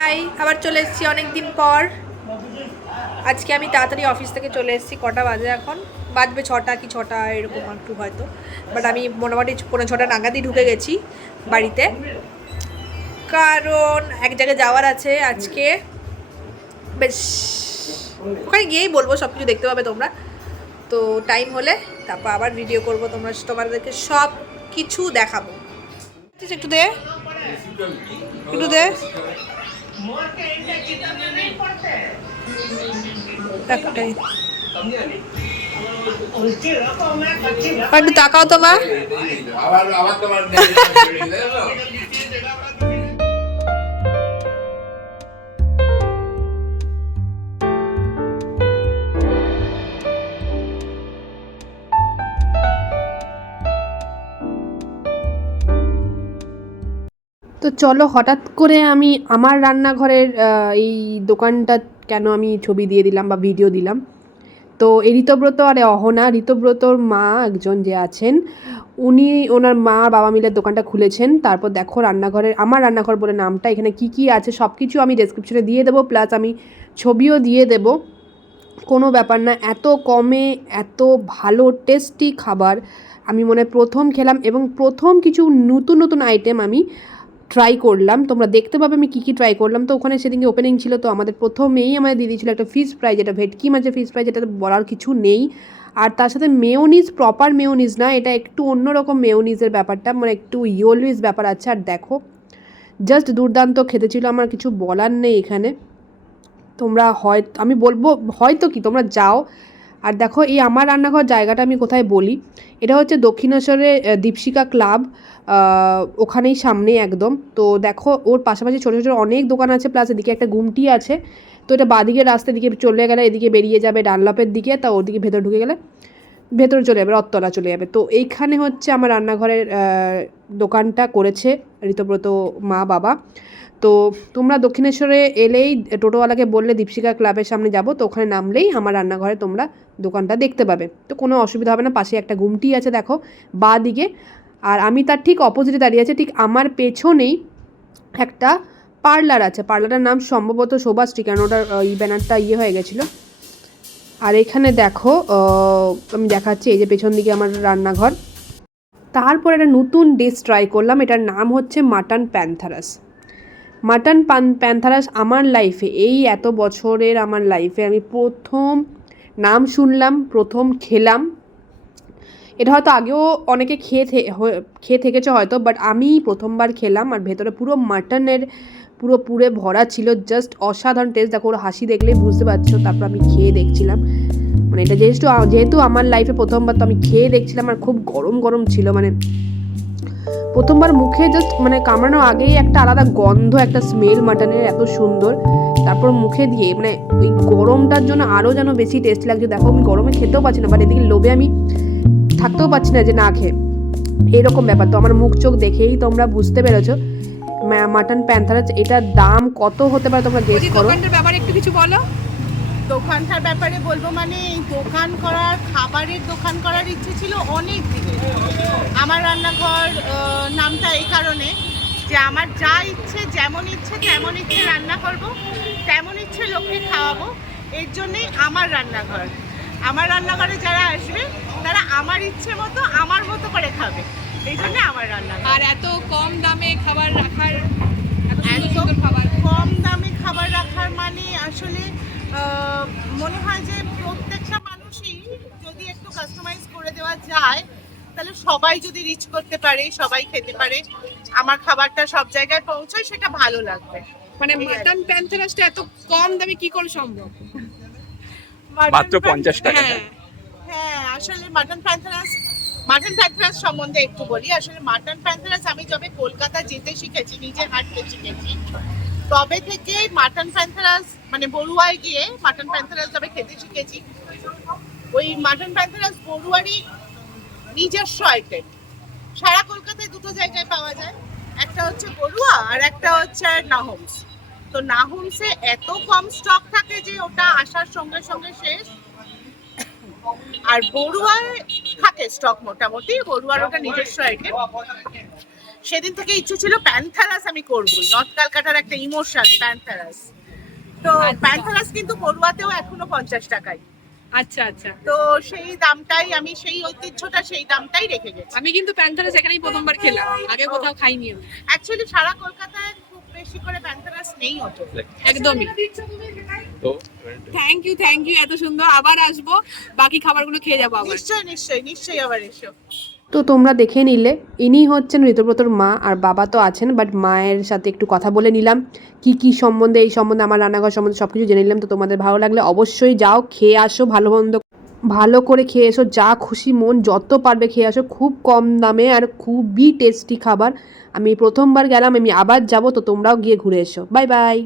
High, আবার চলে এসেছি অনেক দিন পর। আজকে আমি তাড়াতাড়ি অফিস থেকে চলে এসেছি। কটা বাজে এখন? বাজবে 6টা কি 6টা এরকম একটু হয়তো। বাট আমি মোটামুটি 5:45 নাগাদই ঢুকে গেছি বাড়িতে, কারণ এক জায়গায় যাওয়ার আছে আজকে। বেশ, ওখানে গিয়েই বলবো, সব কিছু দেখতে পাবে তোমরা। তো টাইম হলে তারপর আবার ভিডিও করবো, তোমাদেরকে সব কিছু দেখাবো। একটু দে, একটু দে একটাই, একটু তাকাও তো মা। তো চলো, হঠাৎ করে আমি আমার রান্নাঘরের এই দোকানটা কেন আমি ছবি দিয়ে দিলাম বা ভিডিও দিলাম। তো এই ঋতব্রত আর অহনা, ঋতব্রতর মা একজন যে আছেন, উনি ওনার মা বাবা মিলে দোকানটা খুলেছেন। তারপর দেখো রান্নাঘরের, আমার রান্নাঘর বলে নামটা, এখানে কি কি আছে সব কিছু আমি ডেসক্রিপশনে দিয়ে দেবো, প্লাস আমি ছবিও দিয়ে দেবো। কোনো ব্যাপার না, এত কমে এত ভালো টেস্টি খাবার আমি মনে প্রথম খেলাম, এবং প্রথম কিছু নতুন নতুন আইটেম আমি ট্রাই করলাম। তোমরা দেখতে পাবে আমি কী কী ট্রাই করলাম। তো ওখানে সেদিনকে ওপেনিং ছিল, তো আমাদের প্রথমেই আমাদের দিয়ে দিয়েছিলো একটা ফিশ ফ্রাই, যেটা ভেটকি মাছের ফিশ ফ্রাই, যেটা বলার কিছু নেই। আর তার সাথে মেয়োনিজ, প্রপার মেয়োনিজ না, এটা একটু অন্যরকম মেয়োনিজের ব্যাপারটা, মানে একটু ইয়োলিজ ব্যাপার আছে। আর দেখো জাস্ট দুর্দান্ত খেতে ছিল, আমার কিছু বলার নেই এখানে। তোমরা আমি বলবো হয়তো কি তোমরা যাও। আর দেখো এই আমার রান্নাঘর জায়গাটা আমি কোথায় বলি, এটা হচ্ছে দক্ষিণেশ্বরে দীপশিকা ক্লাব, ওখানেই সামনে একদম। তো দেখো ওর পাশাপাশি ছোটো ছোটো অনেক দোকান আছে, প্লাস এদিকে একটা গুমটি আছে। তো এটা বাদিকে রাস্তার দিকে চলে গেলে এদিকে বেরিয়ে যাবে ডানলপের দিকে, তা ওদিকে ভেতর ঢুকে গেলে ভেতরে চলে যাবে, রথতলা চলে যাবে। তো এইখানে হচ্ছে আমার রান্নাঘরের দোকানটা করেছে ঋতব্রত মা বাবা। তো তোমরা দক্ষিণেশ্বরে এলেই টোটোওয়ালাকে বললে দীপশিকা ক্লাবের সামনে যাব, তো ওখানে নামলেই আমার রান্নাঘরে তোমরা দোকানটা দেখতে পাবে। তো কোনো অসুবিধা হবে না, পাশে একটা গুমটি আছে দেখো বাঁ দিকে। আর আমি তার ঠিক অপোজিটে দাঁড়িয়ে আছি, ঠিক আমার পেছনেই একটা পার্লার আছে, পার্লারটার নাম সম্ভবত শোভাশ্রী, কেন ওটার ব্যানারটা হয়ে গেছিলো। আর এখানে দেখো আমি দেখাচ্ছি, এই যে পেছন দিকে আমার রান্নাঘর। তারপর একটা নতুন ডিশ ট্রাই করলাম, এটার নাম হচ্ছে মাটন প্যান্থারাস। মাটন প্যান্থারাস আমার লাইফে, এই এত বছরের আমার লাইফে আমি প্রথম নাম শুনলাম, প্রথম খেলাম। এটা হয়তো আগেও অনেকে খেয়ে থেকেছে হয়তো, বাট আমি প্রথমবার খেলাম। আর ভেতরে পুরো মাটনের পুরে ভরা ছিল, জাস্ট অসাধারণ টেস্ট। দেখো ওর হাসি দেখলেই বুঝতে পারছো। তারপর আমি খেয়ে দেখছিলাম, মানে এটা যেহেতু আমার লাইফে প্রথমবার, তো আমি খেয়ে দেখছিলাম। আর খুব গরম গরম ছিল, মানে প্রথমবার মুখে জাস্ট মানে কামড়ানোর আগেই একটা আলাদা গন্ধ, একটা স্মেল মাটনের, এত সুন্দর। তারপর মুখে দিয়ে মানে ওই গরমটার জন্য আরও যেন বেশি টেস্ট লাগছে। দেখো আমি গরমে খেতেও পারছি না, বাট এদিকে লোভে আমি থাকতেও পারছি না যে না খেয়ে, এরকম ব্যাপার। তো আমার মুখ চোখ দেখেই তোমরা বুঝতে পেরেছো মাটন প্যান্থারাস এটার দাম কত হতে পারে তোমরা গেস করো। দোকানটার ব্যাপারে একটু কিছু বলো। দোকানটার ব্যাপারে বলবো, মানে দোকান করার, খাবারের দোকান করার ইচ্ছে ছিল অনেক দিনে। আমার রান্নাঘর নামটা এই কারণে যে আমার যা ইচ্ছে, যেমন ইচ্ছে তেমন ইচ্ছে রান্না করব, তেমন ইচ্ছে লোককে খাওয়াবো। এর জন্যেই আমার রান্নাঘর। আমার রান্নাঘরে যারা আসবে তারা আমার ইচ্ছে মতো, আমার মতো করে খাবে, এই জন্যে আমার রান্নাঘর। আর এত কম দামে খাবার রাখার, কম দামে খাবার রাখার মানে আসলে মনে হয় যে প্রত্যেকটা মানুষই যদি একটু কাস্টমাইজ করে দেওয়া যায়, তাহলে সবাই যদি রিচ করতে পারে, সবাই খেতে পারে, আমার খাবারটা সব জায়গায় পৌঁছায়, সেটা ভালো লাগবে। মানে মাটন প্যান্থারাসটা এত কম দামে কি করে সম্ভব? মাত্র 50 টাকা। হ্যাঁ, আসলে মাটন প্যান্থারাস সম্বন্ধে একটু বলি। আসলে মাটন প্যান্থারাস আমি যবে কলকাতা যেতে শিখেছি, নিজে হাঁটতে শিখেছি, তবে থেকে মাটন প্যান্থারাস মানে বড়ুয়ায় গিয়ে মাটন প্যান্থারাস যবে খেতে শিখেছি, ওই মাটন প্যান্থারাস বড়ুয়ারই নিজস্ব আইটেম। সারা কলকাতায় দুটো জায়গায় পাওয়া যায়, একটা হচ্ছে বড়ুয়া আর একটা হচ্ছে নাহমস। তো নাহমসে এত কম স্টক থাকে যে ওটা আসার সঙ্গে সঙ্গে শেষ, আর বড়ুয়ায় থাকে স্টক মোটামুটি, বড়ুয়ার ওটা নিজস্ব আইটেম। সেদিন থেকে ইচ্ছে ছিল প্যান্থারাস আমি করবো, নর্থ ক্যালকাটার একটা ইমোশন প্যান্থারাস। তো আচ্ছা। প্যান্থারাস কিন্তু পড়ুয়াতেও এখনো 50 টাকায়। আচ্ছা আচ্ছা, তো সেই দামটাই আমি, সেই ঐতিহ্যটা, সেই দামটাই রেখে গেছি। আমি কিন্তু প্যান্থারাস এখানেই প্রথমবার খেলাম, আগে কোথাও খাইনি। অ্যাকচুয়ালি সারা কলকাতায় খুব বেশি করে প্যান্থারাস নেই হতো। একদমই। তো থ্যাংক ইউ, এত সুন্দর। আবার আসবো, বাকি খাবারগুলো খেয়ে যাবো আবার। নিশ্চয়ই নিশ্চয়ই নিশ্চয়ই আবার এসো। তো তোমরা দেখে নিলে ইনি হচ্ছেন ঋতব্রতর মা, আর বাবা তো আছেন, বাট মায়ের সাথে একটু কথা বলে নিলাম কি সম্বন্ধে, এই সম্বন্ধে, আমার রান্নাঘর সম্বন্ধে সব কিছু জেনে নিলাম। তো তোমাদের ভালো লাগলে অবশ্যই যাও, খেয়ে আসো, ভালো করে খেয়ে এসো, যা খুশি মন যত পারবে খেয়ে আসো, খুব কম দামে আর খুবই টেস্টি খাবার। আমি প্রথমবার গেলাম, আমি আবার যাব, তো তোমরাও গিয়ে ঘুরে এসো। Bye bye.